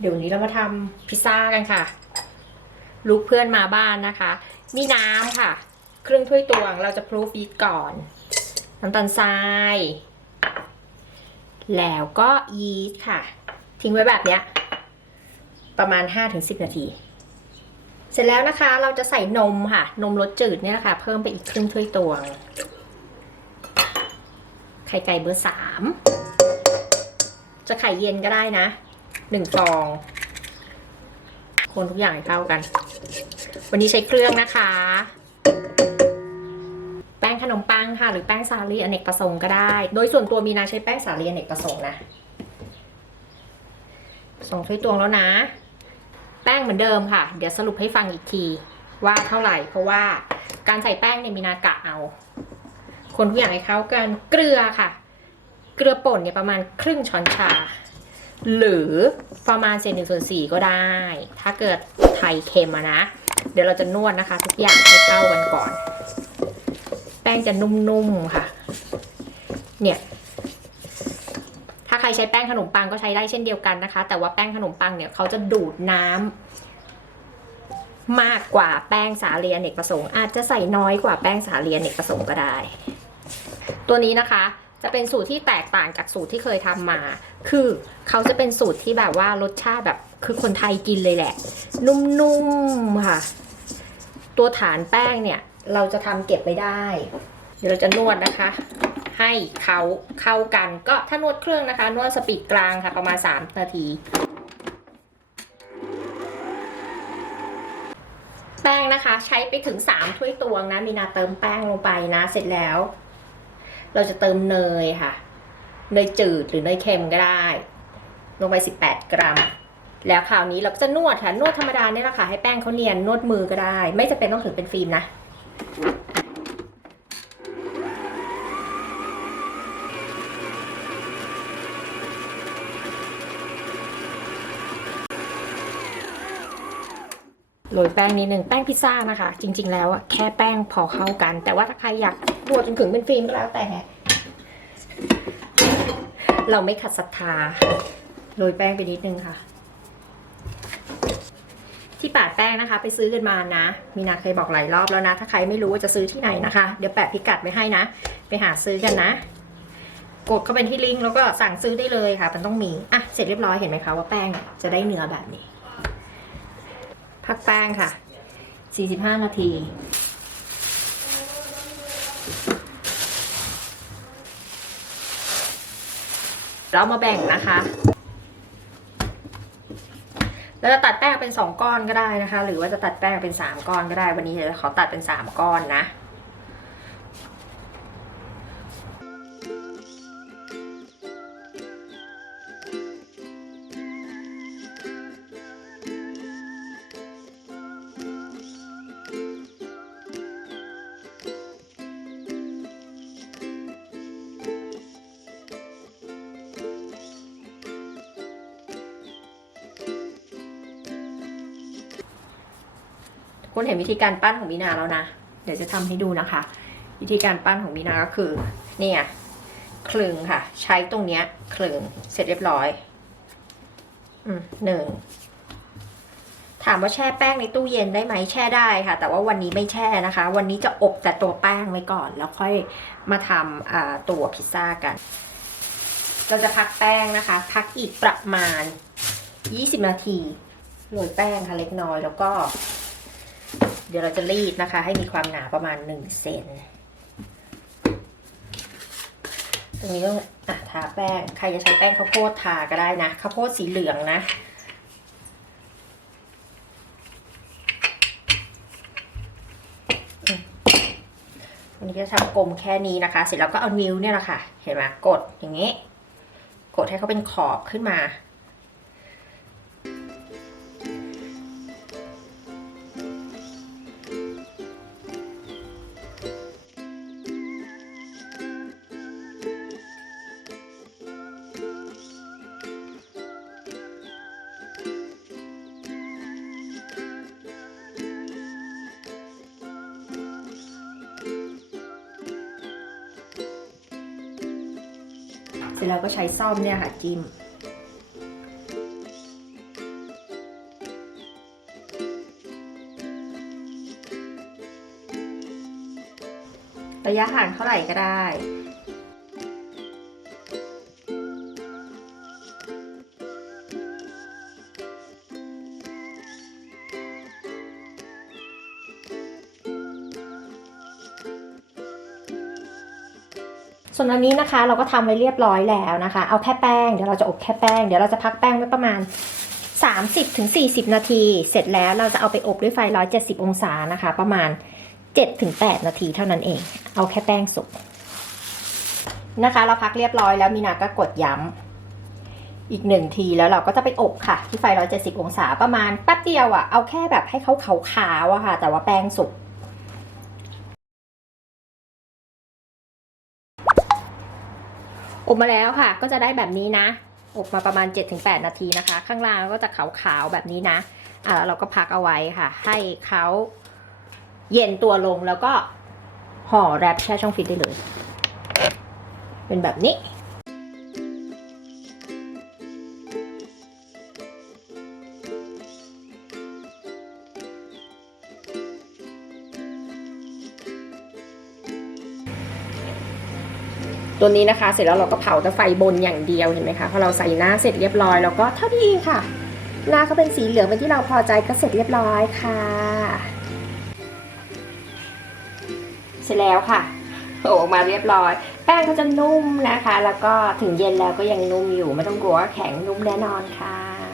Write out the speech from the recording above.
เดี๋ยววันนี้เรามาทำพิซซ่ากันค่ะลูกเพื่อนมาบ้านนะคะมีน้ำค่ะครึ่งถ้วยตวงเราจะพรูฟยีสต์ก่อนน้ำตาลทรายแล้วก็ยีสต์ค่ะทิ้งไว้แบบเนี้ยประมาณ 5-10 นาทีเสร็จแล้วนะคะเราจะใส่นมค่ะนมรสจืดเนี่ยนะคะเพิ่มไปอีกครึ่งถ้วยตวงไข่ไก่เบอร์ 3จะไข่เย็นก็ได้นะ1 ฟองคนทุกอย่างให้เข้ากันวันนี้ใช้เครื่องนะคะแป้งขนมปังค่ะหรือแป้งสาลีอเนกประสงค์ก็ได้โดยส่วนตัวมีนาใช้แป้งสาลีอเนกประสงค์นะ2 ถ้วยตวงแล้วนะแป้งเหมือนเดิมค่ะเดี๋ยวสรุปให้ฟังอีกทีว่าเท่าไหร่เพราะว่าการใส่แป้งเนี่ยมีนากะเอาคนทุกอย่างให้เข้ากันเกลือค่ะเกลือป่นเนี่ยประมาณครึ่งช้อนชาหรือประมาณ1/4ก็ได้ถ้าเกิดไทยเค็มนะเดี๋ยวเราจะนวดนะคะทุกอย่างให้เข้ากันก่อนแป้งจะนุ่มๆค่ะเนี่ยถ้าใครใช้แป้งขนมปังก็ใช้ได้เช่นเดียวกันนะคะแต่ว่าแป้งขนมปังเนี่ยเขาจะดูดน้ำมากกว่าแป้งสาลีอเนกประสงค์อาจจะใส่น้อยกว่าแป้งสาลีอเนกประสงค์ก็ได้ตัวนี้นะคะจะเป็นสูตรที่แตกต่างจากสูตรที่เคยทำมาคือเขาจะเป็นสูตรที่แบบว่ารสชาติแบบคือคนไทยกินเลยแหละนุ่มๆค่ะตัวฐานแป้งเนี่ยเราจะทำเก็บไว้ได้เดี๋ยวเราจะนวดนะคะให้เขาเข้ากันก็ถ้านวดเครื่องนะคะนวดสปีดกลางค่ะประมาณ3 นาทีแป้งนะคะใช้ไปถึง3 ถ้วยตวงนะมีนาเติมแป้งลงไปนะเสร็จแล้วเราจะเติมเนยค่ะเนยจืดหรือเนยเค็มก็ได้ลงไป18 กรัมแล้วคราวนี้เราก็จะนวดค่ะนวดธรรมดาเนี่ยแหละค่ะให้แป้งเขาเนียนนวดมือก็ได้ไม่จำเป็นต้องถึงเป็นฟิล์มนะโรยแป้งนิดนึงแป้งพิซซ่านะคะจริงๆแล้วแค่แป้งพอเข้ากันแต่ว่าถ้าใครอยากนวดจนถึงเป็นฟิล์มก็แล้วแต่เราไม่ขัดศรัทธาโรยแป้งไปนิดนึงค่ะที่ปาดแป้งนะคะไปซื้อกันมานะมีนาเคยบอกหลายรอบแล้วนะถ้าใครไม่รู้ว่าจะซื้อที่ไหนนะคะเดี๋ยวแปะพิกัดไว้ให้นะไปหาซื้อกันนะกดเข้าไปที่ลิงก์แล้วก็สั่งซื้อได้เลยค่ะมันต้องมีอ่ะเสร็จเรียบร้อยเห็นไหมคะว่าแป้งจะได้เนื้อแบบนี้พักแป้งค่ะ45 นาทีเรามาแบ่งนะคะเราจะตัดแป้งเป็น2 ก้อนก็ได้นะคะหรือว่าจะตัดแป้งเป็น3 ก้อนก็ได้วันนี้เดี๋ยวขอตัดเป็น3 ก้อนนะคุณเห็นวิธีการปั้นของมีนาแล้วนะเดี๋ยวจะทำให้ดูนะคะวิธีการปั้นของมีนาก็คือเนี่ยคลึงค่ะใช้ตรงเนี้ยคลึงเสร็จเรียบร้อยถามว่าแช่แป้งในตู้เย็นได้ไหมแช่ได้ค่ะแต่ว่าวันนี้ไม่แช่นะคะวันนี้จะอบแต่ตัวแป้งไว้ก่อนแล้วค่อยมาทำตัวพิซซ่ากันเราจะพักแป้งนะคะพักอีกประมาณ20 นาทีโรยแป้งค่ะเล็กน้อยแล้วก็เดี๋ยวเราจะรีดนะคะให้มีความหนาประมาณ1 เซนตรงนี้ต้องทาแป้งใครจะใช้แป้งข้าวโพดทาก็ได้นะข้าวโพดสีเหลืองนะวันนี้จะทำกลมแค่นี้นะคะเสร็จแล้วก็เอานิ้วเนี่ยแหละค่ะเห็นไหมกดอย่างนี้กดให้เขาเป็นขอบขึ้นมาเสร็จแล้วก็ใช้ซ่อมเนี่ยค่ะจิ้ม ยะห่างเท่าไหร่ก็ได้ส่วนอันนี้นะคะเราก็ทำไว้เรียบร้อยแล้วนะคะเอาแค่แป้งเดี๋ยวเราจะอบแค่แป้งเดี๋ยวเราจะพักแป้งไว้ประมาณ30-40 นาทีเสร็จแล้วเราจะเอาไปอบด้วยไฟ170องศานะคะประมาณ7-8 นาทีเท่านั้นเองเอาแค่แป้งสุกนะคะเราพักเรียบร้อยแล้วมีนาก็กดย้ำอีก1ทีแล้วเราก็จะไปอบค่ะที่ไฟ170องศาประมาณแป๊บเดียวอ่ะเอาแค่แบบให้เขาขาวๆอะค่ะแต่ว่าแป้งสุกอบมาแล้วค่ะก็จะได้แบบนี้นะอบมาประมาณ7-8 นาทีนะคะข้างล่างก็จะขาวๆแบบนี้นะแล้วเราก็พักเอาไว้ค่ะให้เขาเย็นตัวลงแล้วก็ห่อแรปแช่ช่องฟรีซได้เลยเป็นแบบนี้ตัวนี้นะคะเสร็จแล้วเราก็เผาแต่ไฟบนอย่างเดียวเห็นไหมคะพอเราใส่หน้าเสร็จเรียบร้อยแล้วก็เท่านี้ค่ะหน้าเขาเป็นสีเหลืองเป็นที่เราพอใจก็เสร็จเรียบร้อยค่ะเสร็จแล้วค่ะออกมาเรียบร้อยแป้งเขาจะนุ่มนะคะแล้วก็ถึงเย็นแล้วก็ยังนุ่มอยู่ไม่ต้องกลัวว่าแข็งนุ่มแน่นอนค่ะ